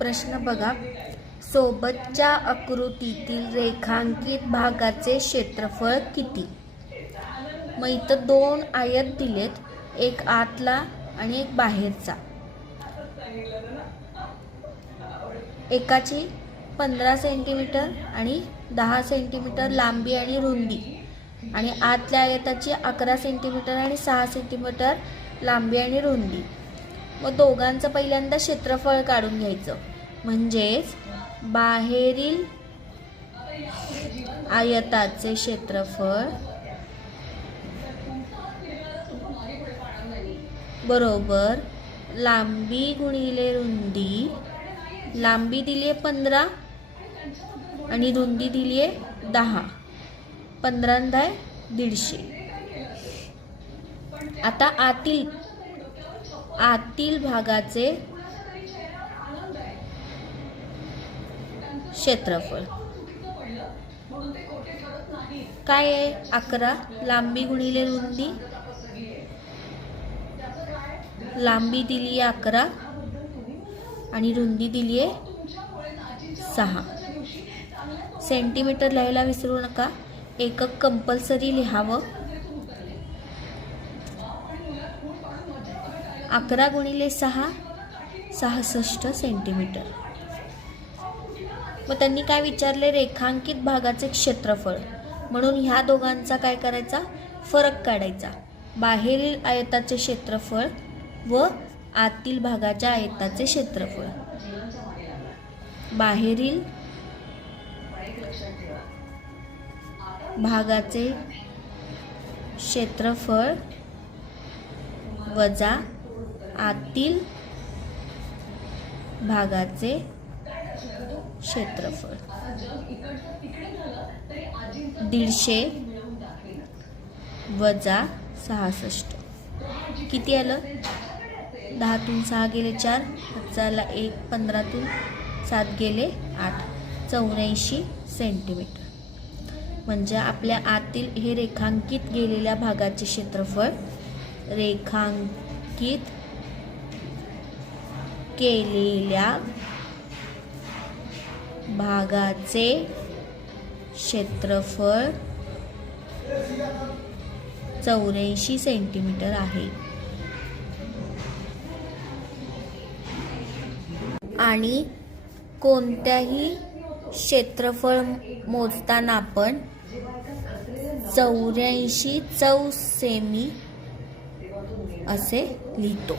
प्रश्न बघा. सोबतच्या आकृतीतील रेखांकित भागाचे क्षेत्रफळ किती? मग इथं दोन आयत दिलेत, एक आतला आणि एक बाहेरचा. एकाची 15 सेंटीमीटर आणि 10 सेंटीमीटर लांबी आणि रुंदी आणि आतल्या आयताची 11 सेंटीमीटर आणि 6 सेंटीमीटर लांबी आणि रुंदी. मग दोघांचं पहिल्यांदा क्षेत्रफळ काढून घ्यायचं. म्हणजेच बाहेरील आयताचे क्षेत्रफळ बरोबर लांबी गुणिले रुंदी. लांबी दिली आहे 15 आणि रुंदी दिली आहे 10. 15 आहे 150. आता आतील भागाचे क्षेत्रफळ काय आहे? 11. लांबी गुणिले रुंदी. लांबी दिली आहे 11 आणि रुंदी दिली आहे 6. सेंटीमीटर लिहायला विसरू नका, एकक कंपल्सरी लिहावं. 11 गुणिले 6 66 सेंटीमीटर. मग त्यांनी काय विचारले? रेखांकित भागाचे क्षेत्रफळ. म्हणून ह्या दोघांचा काय करायचा? फरक काढायचा. बाहेरील आयताचे क्षेत्रफळ व आतील भागाच्या आयताचे क्षेत्रफळ. बाहेरील भागाचे क्षेत्रफळ वजा आतील भागाचे क्षेत्रफळ. 150 वजा 66 किती आलं? 10तून 6 गेले 4, 5ला 1, 15तून 7 गेले 8, 84 सेंटीमीटर. म्हणजे आपल्या आतील हे रेखांकित गेलेल्या भागाचे क्षेत्रफळ, रेखांकित केलेल्या भागाचे क्षेत्रफळ 84 सेंटीमीटर आहे. आणि कोणत्याही क्षेत्रफळ मोजताना आपण 84 चौसेमी असे लिहितो.